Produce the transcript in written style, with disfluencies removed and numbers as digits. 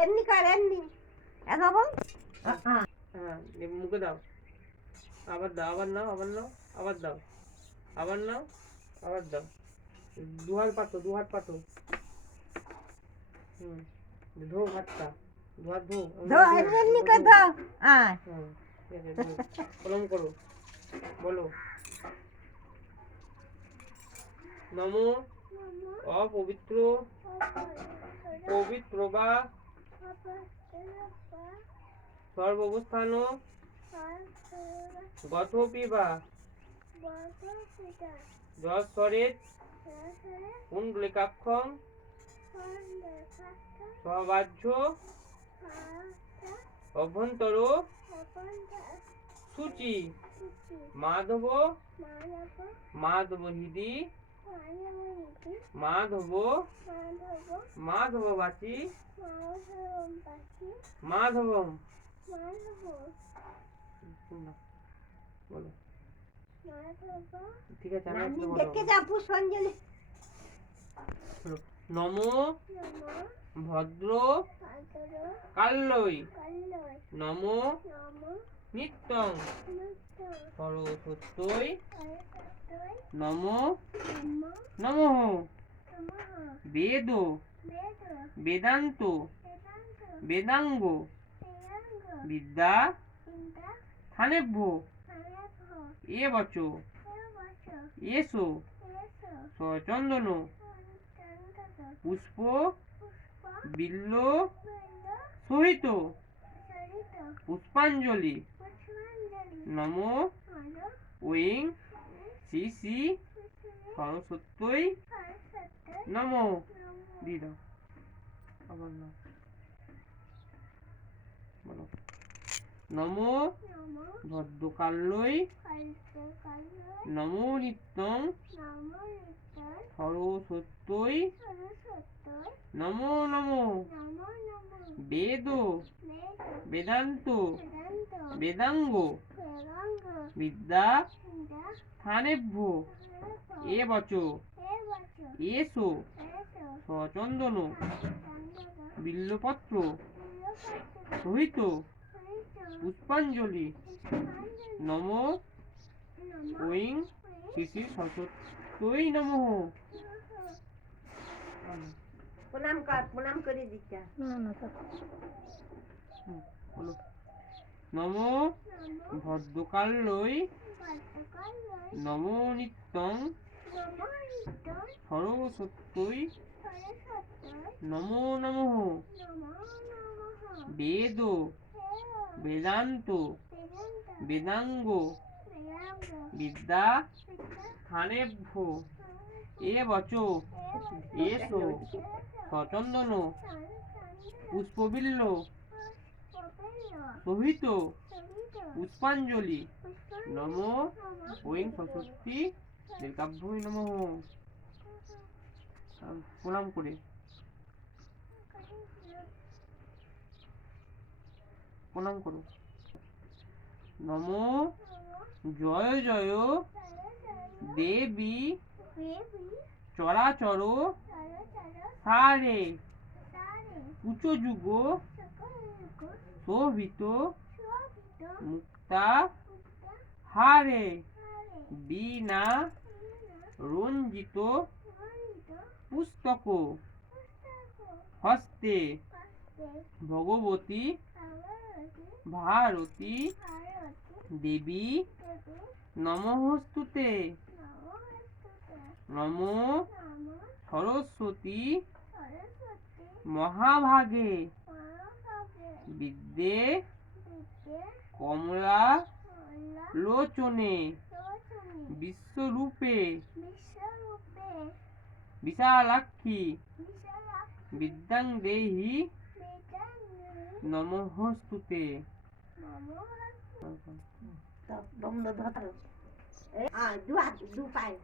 এমনি কর এমনি এরকম হ্যাঁ, মুখে দাও। আবার দাও, আবার নাও, আবার নাও, আবার দাও, আবার নাও, আবার দাও। দুহাত পাতো, দুহাত পাতো। ধো হাতটা, দুহাত ধো। ধো এমনি এমনি করে ধো হ্যাঁ ঠিক আছে, ধো। প্রণাম করো, বলো নমো অপবিত্র পবিত্র বা সর্বাবস্থান গতপি বা যশ্বরের পুণ্ডলিকাক্ষং সবাহ্য অভ্যন্তর সূচি মাধব মাধব হৃদি মাধব মাধববাচী মাধবম। বলো ঠিক আছে, আমি একটু বলো। দেখে যা পুষ্পাঞ্জলি নমো ভদ্র কাল্যই নমো নিত্যং সরস্বত্যই নমো নমঃ বেদ বেদান্ত বেদাঙ্গ বিদ্যা স্থানেভ্য এবচ এসো সচন্দন পুষ্প বিল্ল সহিত পুষ্পাঞ্জলি নমো ওং শ্রী শ্রী সরস্বত্যই নমো। দিয়ে দাও, আবার না বলো নমো ভদ্রকাল্যই নমো নিত্যং সরস্বত্যই নমো নমো বেদ বেদান্ত বেদাঙ্গ বিদ্যা স্থানেভ্য এবচ এসো সচন্দন বিল্লপত্র সহিত পুষ্পাঞ্জলি নমো ওং শ্রী শ্রী সরস্বত্যই নমঃ। প্রণাম কর প্রণাম করে দিচ্ছা বলো নমো ভদ্রকাল্যই নমো নিত্যং সরস্বত্যই নমো নমঃ বেদ বেদান্ত বেদাঙ্গ বিদ্যা স্থানেভ্য এবচ এসো সচন্দন পুষ্পবিল্ল সহিত পুষ্পাঞ্জলি নমো ওং সরস্বতী দীর্ঘাভ্যই নমঃ। প্রণাম করে প্রণাম করো নমো জয় জয় দেবী চরাচর সারে উচ্চ যুগ শোভিত মুক্তা হারে বীণা রঞ্জিত পুস্তক হস্তে ভগবতী ভারতী দেবী নমস্তুতে নমো সরস্বতী মহাভাগে বিদ্যে কমলা লোচনে বিশ্বরূপে বিশালাক্ষী বিদ্যাং দেহি নমস্তুতে। বন্ধ ধরো দু হাত দু পায়ে